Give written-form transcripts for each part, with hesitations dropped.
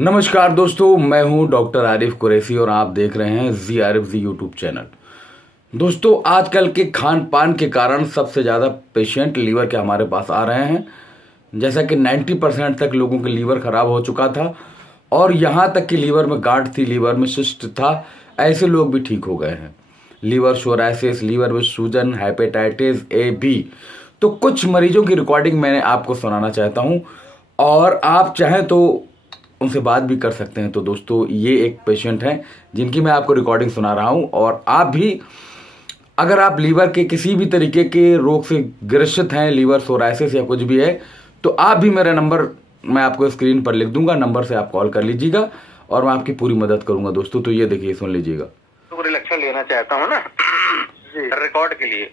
नमस्कार दोस्तों, मैं हूं डॉक्टर आरिफ कुरैशी और आप देख रहे हैं जी आरिफ जी यूट्यूब चैनल। दोस्तों, आजकल के खान पान के कारण सबसे ज़्यादा पेशेंट लीवर के हमारे पास आ रहे हैं। जैसा कि 90% तक लोगों के लीवर खराब हो चुका था और यहाँ तक कि लीवर में गांठ थी, लीवर में सिस्ट था, ऐसे लोग भी ठीक हो गए हैं। लीवर सोराइसिस, लीवर में सूजन, हेपेटाइटिस ए बी, तो कुछ मरीजों की रिकॉर्डिंग मैंने आपको सुनाना चाहता हूँ और आप चाहें तो उनसे बात भी कर सकते हैं। तो दोस्तों, ये एक पेशेंट हैं जिनकी मैं आपको रिकॉर्डिंग सुना रहा हूं और आप भी अगर आप लीवर के किसी भी तरीके के रोग से ग्रसित हैं, लीवर सोराइसिस या कुछ भी है, तो आप भी मेरा नंबर मैं आपको स्क्रीन पर लिख दूंगा, नंबर से आप कॉल कर लीजिएगा और मैं आपकी पूरी मदद करूंगा। दोस्तों, तो ये देखिए, सुन लीजिएगा। तो रिलेक्शन लेना चाहता हूँ ना रिकॉर्ड के लिए।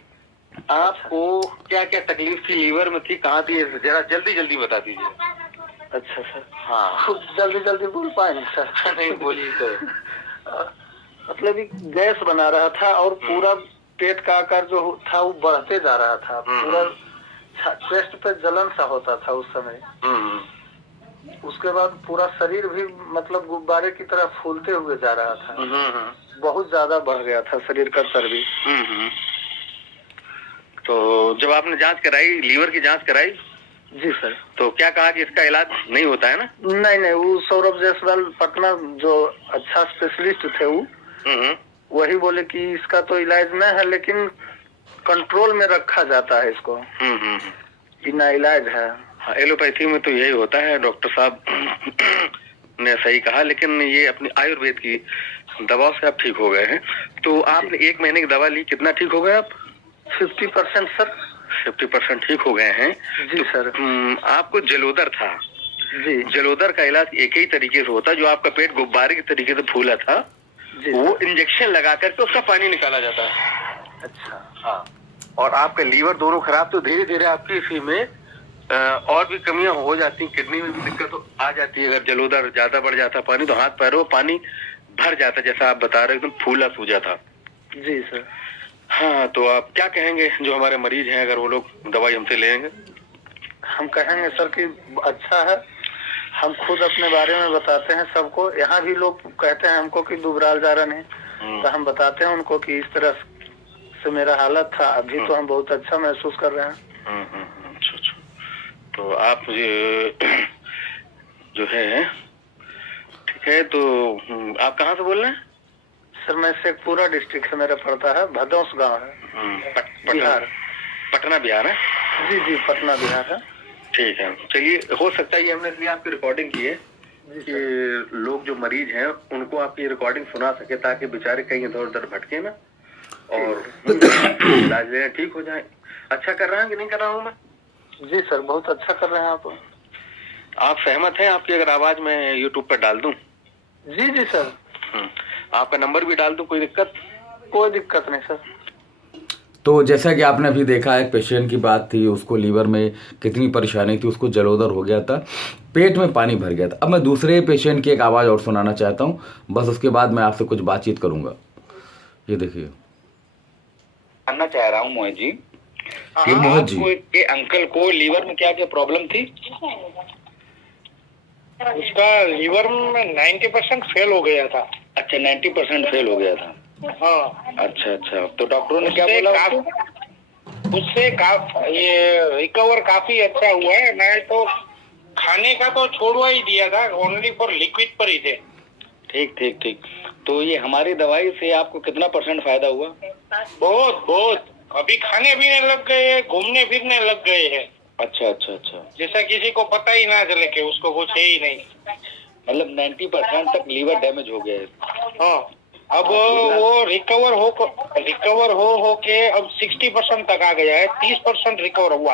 आपको क्या क्या तकलीफ थी, लीवर में थी, कहाँ थी, जरा जल्दी जल्दी बता दीजिए। अच्छा सर। हाँ, खुद जल्दी जल्दी बोल पाएंगे सर? नहीं बोलिए तो। मतलब गैस बना रहा था और पूरा पेट का आकार जो था वो बढ़ते जा रहा था। पूरा चेस्ट पे जलन सा होता था उस समय। उसके बाद पूरा शरीर भी मतलब गुब्बारे की तरह फूलते हुए जा रहा था। बहुत ज्यादा बढ़ गया था शरीर का चर्बी। तो जब आपने जांच कराई, लीवर की जांच कराई? जी सर। तो क्या कहा कि इसका इलाज नहीं होता है ना? नहीं, वो सौरभ जायसवाल पटना जो अच्छा स्पेशलिस्ट थे वो वही बोले कि इसका तो इलाज न है, लेकिन कंट्रोल में रखा जाता है इसको। बिना इलाज है। हाँ, एलोपैथी में तो यही होता है। डॉक्टर साहब ने सही कहा, लेकिन ये अपनी आयुर्वेद की दवा से आप ठीक हो गए हैं। तो आपने 1 महीने की दवा ली, कितना ठीक हो गए आप? 50% सर। 50% ठीक हो गए हैं जी तो, सर। आपको जलोदर था जी। जलोदर का इलाज एक ही तरीके से होता है। जो आपका पेट गुब्बारे के तरीके से फूला था, वो इंजेक्शन लगा करके उसका पानी निकाला जाता है। अच्छा। हाँ, और आपका लीवर दोनों खराब, तो धीरे धीरे आपकी इसी में और भी कमियां हो जाती, किडनी में भी दिक्कत आ जाती है। अगर जलोदर ज्यादा बढ़ जाता पानी, तो हाथ पैरों में पानी भर जाता, जैसा आप बता रहे हो, एकदम फूला सूजा था। जी सर। हाँ, तो आप क्या कहेंगे जो हमारे मरीज हैं, अगर वो लोग दवाई हमसे लेंगे? हम कहेंगे सर कि अच्छा है। हम खुद अपने बारे में बताते हैं सबको। यहाँ भी लोग कहते हैं हमको कि दुबराल जा रहे हैं, तो हम बताते हैं उनको कि इस तरह से मेरा हालत था। अभी तो हम बहुत अच्छा महसूस कर रहे हैं। अच्छा। तो आप मुझे जो है, ठीक है, तो आप कहाँ से बोल रहे हैं? सर, मैं शेखपुरा डिस्ट्रिक्ट से मेरा पड़ता है, भदौस गांव है, बिहार। पटना बिहार है? जी, पटना बिहार है। ठीक है, चलिए, हो सकता है ये हमने इसलिए आपकी रिकॉर्डिंग की है कि लोग जो मरीज हैं उनको आपकी रिकॉर्डिंग सुना सके, ताकि बेचारे कहीं इधर उधर भटके ना और इलाज ले, ठीक हो जाए। अच्छा कर रहा है कि नहीं कर रहा हूँ मैं? जी सर, बहुत अच्छा कर रहे हैं आप। आप सहमत हैं? आपकी अगर आवाज मैं यूट्यूब पर डाल दूं? जी सर। आपका नंबर भी डाल दूं, कोई दिक्कत? कोई दिक्कत नहीं सर। तो जैसा कि आपने अभी देखा, एक पेशेंट की बात थी, उसको लीवर में कितनी परेशानी थी, उसको जलोदर हो गया था, पेट में पानी भर गया था। अब मैं दूसरे पेशेंट की एक आवाज़ और सुनाना चाहता हूँ, बस उसके बाद मैं आपसे कुछ बातचीत करूंगा। ये देखिए। जानना चाह रहा हूँ मोहित जी, ये मोहित जी के अंकल को लीवर में क्या क्या प्रॉब्लम थी? उसका लीवर में 90% फेल हो गया था। अच्छा, 90% फेल हो गया था। हाँ। अच्छा, तो डॉक्टरों ने क्या बोला उससे ये रिकवर काफी अच्छा हुआ है। मैं तो खाने का तो छोड़वा ही दिया था, ओनली फॉर लिक्विड पर ही थे। ठीक। तो ये हमारी दवाई से आपको कितना % फायदा हुआ? बहुत। अभी खाने पीने लग गए हैं, घूमने फिरने लग गए हैं। अच्छा। जैसा किसी को पता ही ना चले कि उसको कुछ है ही नहीं। मतलब 90% तक लीवर डैमेज हो गया है। हाँ, अब वो रिकवर हो के अब 60% तक आ गया है। 30% रिकवर हुआ।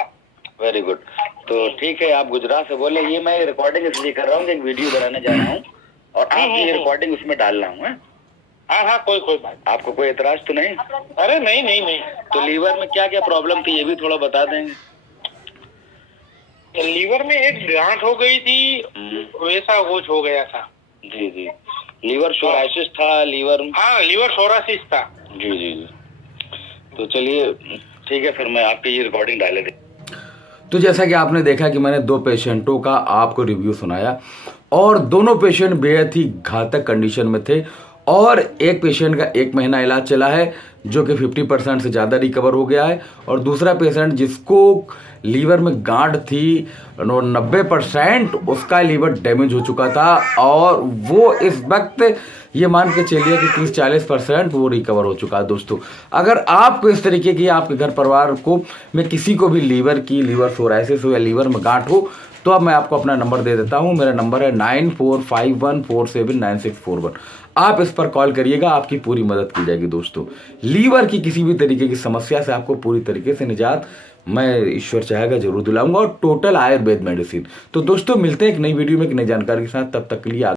Very good. तो ठीक है, आप गुजरात से बोले। ये मैं रिकॉर्डिंग इसलिए कर रहा हूँ, एक वीडियो बनाने जा रहा हूँ और आप ये रिकॉर्डिंग उसमें डाल रहा हूँ। हाँ, कोई बात। आपको कोई एतराज तो नहीं? अरे नहीं। तो लीवर में क्या क्या प्रॉब्लम थी, ये भी थोड़ा बता देंगे? लीवर में एक गांठ हो गई थी, वैसा कुछ हो गया था। जी। लीवर सोराइसिस था? लीवर सोराइसिस था। जी। तो चलिए, ठीक है, फिर मैं आपकी ये रिकॉर्डिंग डाले दे। तो जैसा कि आपने देखा कि मैंने 2 पेशेंटों का आपको रिव्यू सुनाया और दोनों पेशेंट बेहद ही घातक कंडीशन में थे और एक पेशेंट का 1 महीना इलाज चला है जो कि 50% से ज़्यादा रिकवर हो गया है और दूसरा पेशेंट जिसको लीवर में गांठ थी 90% उसका लीवर डैमेज हो चुका था और वो इस वक्त ये मान के चलिए कि 30-40% वो रिकवर हो चुका है। दोस्तों अगर आपको इस तरीके की आपके घर परिवार को में किसी को भी लीवर सोराइसिस हो या लीवर में गांठ हो तो अब मैं आपको अपना नंबर दे देता हूं। मेरा नंबर है 9451479641। आप इस पर कॉल करिएगा, आपकी पूरी मदद की जाएगी। दोस्तों लीवर की किसी भी तरीके की समस्या से आपको पूरी तरीके से निजात मैं ईश्वर चाहेगा जरूर दिलाऊंगा और टोटल आयुर्वेद मेडिसिन। तो दोस्तों मिलते हैं एक नई वीडियो में एक नई जानकारी के साथ, तब तक के लिए